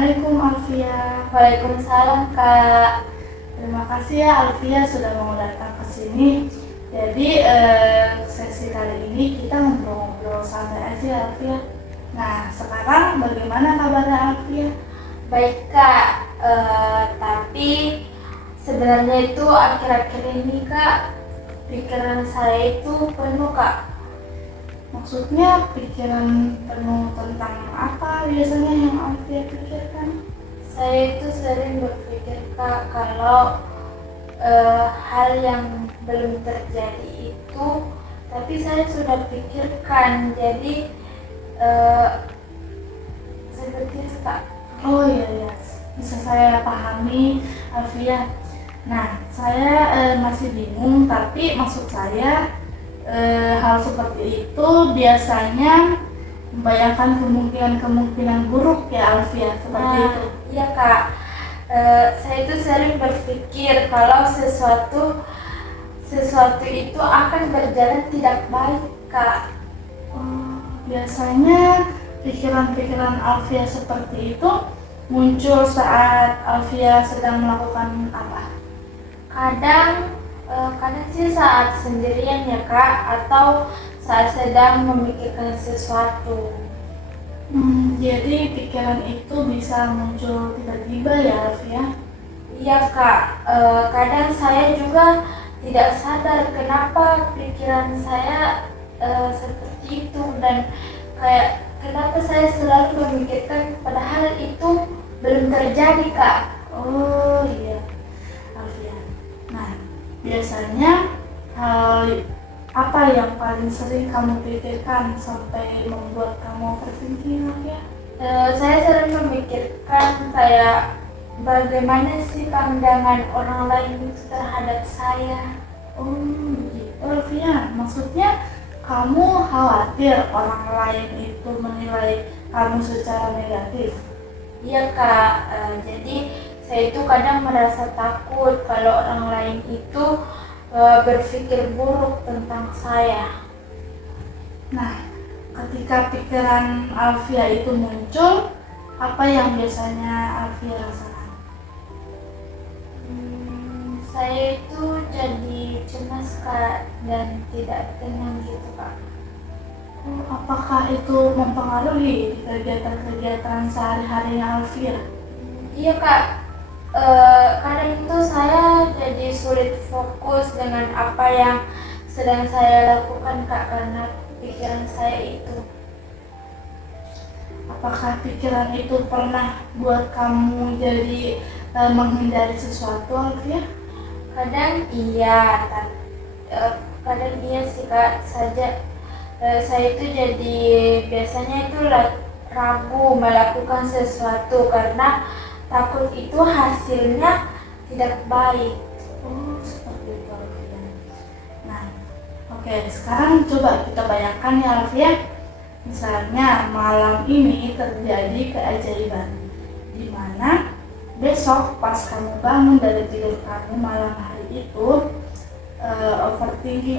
Assalamualaikum Alfia. Waalaikumsalam Kak. Terima kasih ya Alfia sudah mau datang ke sini. Jadi sesi kali ini kita ngobrol-ngobrol santai aja Alfia. Nah sekarang bagaimana kabarnya Alfia? Baik Kak, tapi sebenarnya itu akhir-akhir ini Kak, pikiran saya itu penuh Kak. Maksudnya pikiran penuh tentang apa biasanya yang Alfia pikirkan? Saya itu sering berpikir Kak, kalau hal yang belum terjadi itu, tapi saya sudah pikirkan, jadi seperti itu Kak. Oh iya, bisa saya pahami Alfia. Nah, saya masih bingung, tapi maksud saya hal seperti itu biasanya membayangkan kemungkinan buruk ya Alfia, seperti itu. Iya Kak, saya itu sering berpikir kalau sesuatu itu akan berjalan tidak baik Kak. Biasanya pikiran-pikiran Alfia seperti itu muncul saat Alfia sedang melakukan apa? Kadang sih saat sendirian ya Kak, atau saat sedang memikirkan sesuatu. Jadi pikiran itu bisa muncul tiba-tiba ya Alfia? Iya Kak, kadang saya juga tidak sadar kenapa pikiran saya seperti itu, dan kayak kenapa saya selalu memikirkan padahal itu belum terjadi Kak. Oh iya Alfia. Nah, biasanya hal apa yang paling sering kamu pikirkan sampai membuat kamu overthinking Alfia? Saya sering memikirkan kayak bagaimana sih pandangan orang lain itu terhadap saya. Oh gitu Alfia. Maksudnya kamu khawatir orang lain itu menilai kamu secara negatif? Iya Kak, jadi saya itu kadang merasa takut kalau orang lain itu berpikir buruk tentang saya. Nah, ketika pikiran Alfia itu muncul, apa yang biasanya Alfia rasakan? Saya itu jadi cemas Kak, dan tidak tenang gitu Kak. Apakah itu mempengaruhi kegiatan-kegiatan sehari-harinya Alfia? Iya Kak, kadang itu saya jadi sulit fokus dengan apa yang sedang saya lakukan Kak, karena pikiran saya itu. Apakah pikiran itu pernah buat kamu jadi menghindari sesuatu Alfia? Kadang iya, kadang iya sih Kak. Saya itu jadi biasanya itu ragu melakukan sesuatu karena takut itu hasilnya tidak baik. Seperti itu Alfia. Nah, oke, sekarang coba kita bayangkan ya Alfia. Misalnya malam ini terjadi keajaiban, di mana besok pas kamu bangun dari tidur kamu malam hari itu,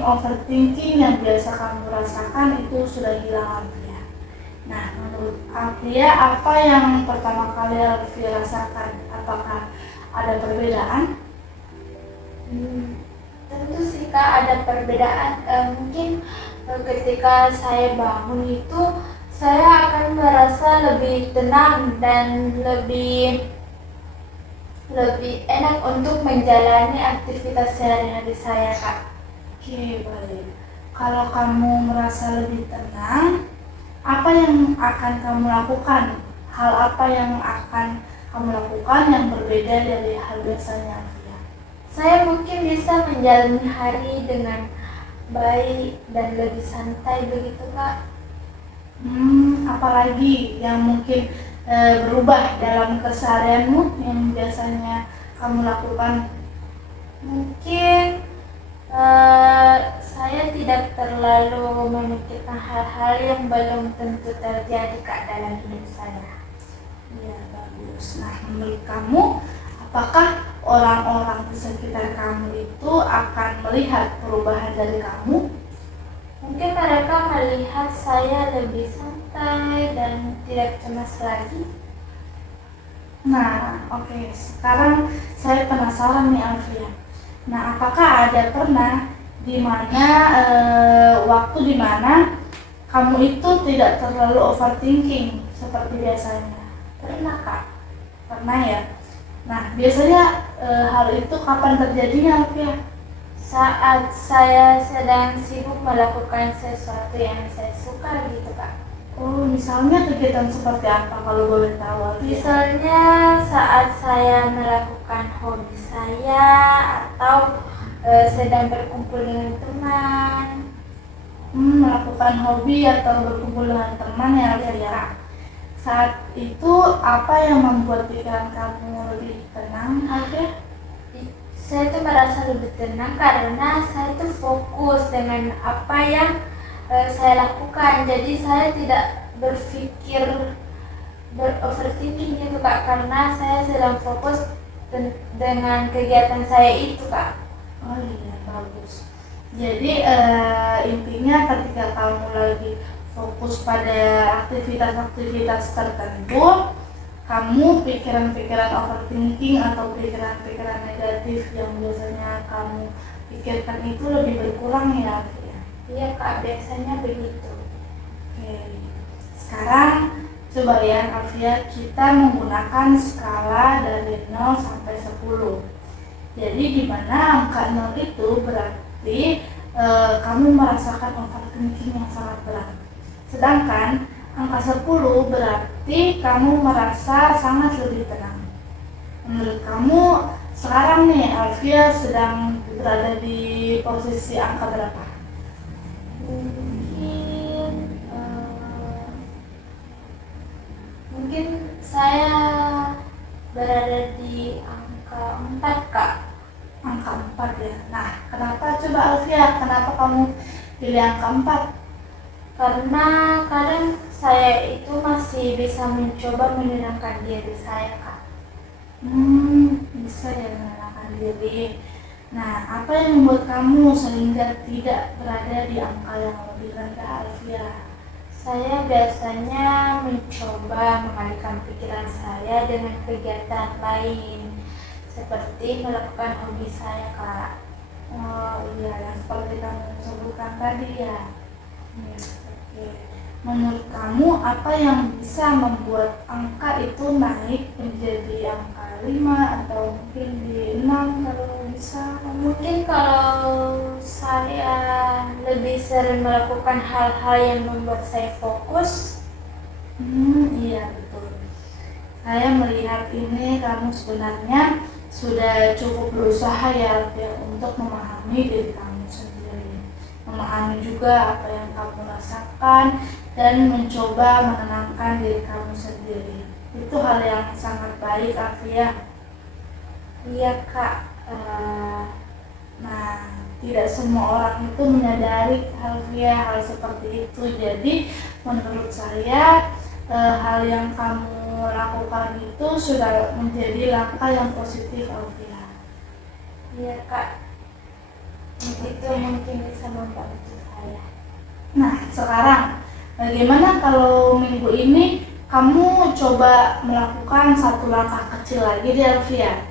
overthinking yang biasa kamu rasakan itu sudah hilang Alfia. Nah, menurut Alfia apa yang pertama kali Alfia rasakan? Apakah ada perbedaan? Tentu sih Kak ada perbedaan. Mungkin ketika saya bangun itu saya akan merasa lebih tenang dan lebih enak untuk menjalani aktivitas sehari-hari saya Kak. Oke, baik. Kalau kamu merasa lebih tenang, apa yang akan kamu lakukan? Hal apa yang akan kamu lakukan yang berbeda dari hal biasanya Alfia? Saya mungkin bisa menjalani hari dengan baik dan lebih santai begitu Kak. Apalagi yang mungkin berubah dalam keseharianmu yang biasanya kamu lakukan? Mungkin saya tidak terlalu memikirkan hal-hal yang belum tentu terjadi Kak dalam hidup saya. Ya, bagus. Nah, menurut kamu, apakah orang-orang di sekitar kamu itu akan melihat perubahan dari kamu? Mungkin mereka melihat saya lebih santai dan tidak cemas lagi. Nah, oke. Sekarang saya penasaran nih Alfia. Nah, apakah ada pernah di mana waktu di mana kamu itu tidak terlalu overthinking seperti biasanya? Pernah kak. Pernah ya? Nah, biasanya hal itu kapan terjadinya Alfia? Saat saya sedang sibuk melakukan sesuatu yang saya suka gitu kak. Oh, misalnya kegiatan seperti apa kalau boleh tahu Alfia? Misalnya saat saya melakukan hobi saya atau sedang berkumpul dengan teman. Melakukan hobi atau berkumpul dengan teman ya Alfia. Saat itu apa yang membuat pikiran kamu lebih tenang Alfia? Saya tuh merasa lebih tenang karena saya tuh fokus dengan apa yang saya lakukan. Jadi saya tidak berpikir overthinking gitu kak, karena saya sedang fokus dengan kegiatan saya itu kak. Oh iya, bagus. Jadi intinya ketika kamu lagi fokus pada aktivitas-aktivitas tertentu, kamu pikiran-pikiran overthinking atau pikiran-pikiran negatif yang biasanya kamu pikirkan itu lebih berkurang ya Alfia? Iya kak, biasanya begitu. Oke. Sekarang coba ya Alfia, kita menggunakan skala dari 0 sampai 10. Jadi di mana angka 0 itu berarti kamu merasakan overthinking yang sangat berat. Sedangkan angka 10 berarti kamu merasa sangat lebih tenang. Menurut kamu sekarang nih Alfia sedang berada di posisi angka berapa? Mungkin saya berada di angka 4 kak. Angka 4 ya. Nah, kenapa coba Alfia? Kenapa kamu pilih angka 4? Karena kadang saya itu masih bisa mencoba menenangkan diri saya kak. Bisa ya menenangkan diri. Nah, apa yang membuat kamu sehingga tidak berada di angka yang lebih rendah Alfia? Saya biasanya mencoba mengalihkan pikiran saya dengan kegiatan lain, seperti melakukan hobi saya kak. Oh iya, yang seperti kamu sebutkan tadi ya. Oke. Menurut kamu apa yang bisa membuat angka itu naik menjadi angka 5 atau mungkin di 6 kalau bisa? Mungkin kalau saya lebih sering melakukan hal-hal yang membuat saya fokus. Iya betul. Saya melihat ini kamu sebenarnya sudah cukup berusaha ya untuk memahami diri kamu sendiri, memahami juga apa yang kamu rasakan dan mencoba menenangkan diri kamu sendiri. Itu hal yang sangat baik Alfia. Iya kak. Nah, tidak semua orang itu menyadari Alfia hal seperti itu. Jadi menurut saya hal yang kamu lakukan itu sudah menjadi langkah yang positif Alfia. Iya kak. Itu mungkin bisa membantu saya. Nah, sekarang bagaimana kalau minggu ini kamu coba melakukan satu langkah kecil lagi di Alfia?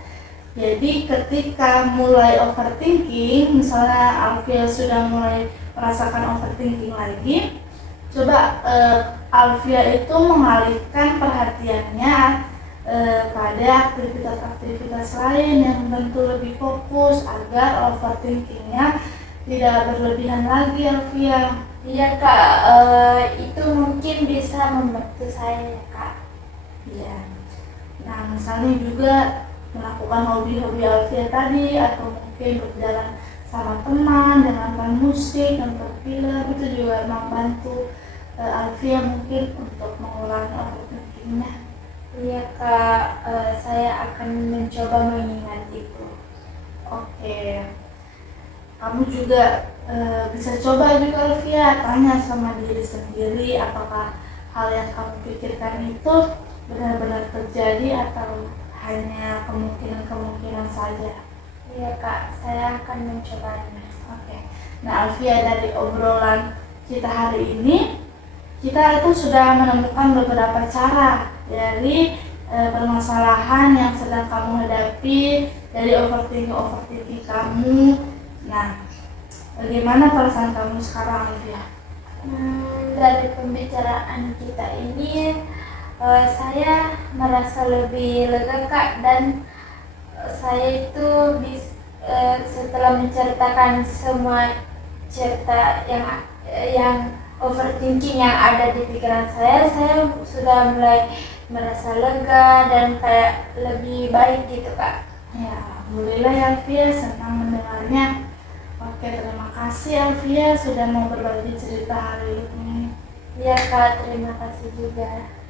Jadi ketika mulai overthinking, misalnya Alfia sudah mulai merasakan overthinking lagi, coba Alfia itu mengalihkan perhatiannya pada aktivitas-aktivitas lain yang tentu lebih fokus agar overthinkingnya tidak berlebihan lagi Alfia. Iya kak, itu mungkin bisa membantu saya ya kak. Iya. Nah, misalnya juga melakukan hobi-hobi Alfia tadi atau mungkin berjalan sama teman, dengarkan musik, nonton film, itu juga membantu Alfia mungkin untuk mengurangi overthinkingnya. Iya kak, saya akan mencoba mengingat itu. Oke. Kamu juga bisa coba juga Alfia tanya sama diri sendiri apakah hal yang kamu pikirkan itu benar-benar terjadi atau hanya kemungkinan-kemungkinan saja. Iya kak, saya akan mencobanya. Oke. Nah Alfia, dari obrolan kita hari ini kita itu sudah menemukan beberapa cara dari permasalahan yang sedang kamu hadapi dari overthinking kamu. Nah, bagaimana perasaan kamu sekarang, Alfia? Dari pembicaraan kita ini saya merasa lebih lega Kak, dan saya itu setelah menceritakan semua cerita yang overthinking yang ada di pikiran saya sudah mulai merasa lega dan kayak lebih baik gitu Kak. Ya, alhamdulillah ya Alfia, senang mendengarnya. Oke, terima kasih Alfia sudah mau berbagi cerita hari ini. Ya Kak, terima kasih juga.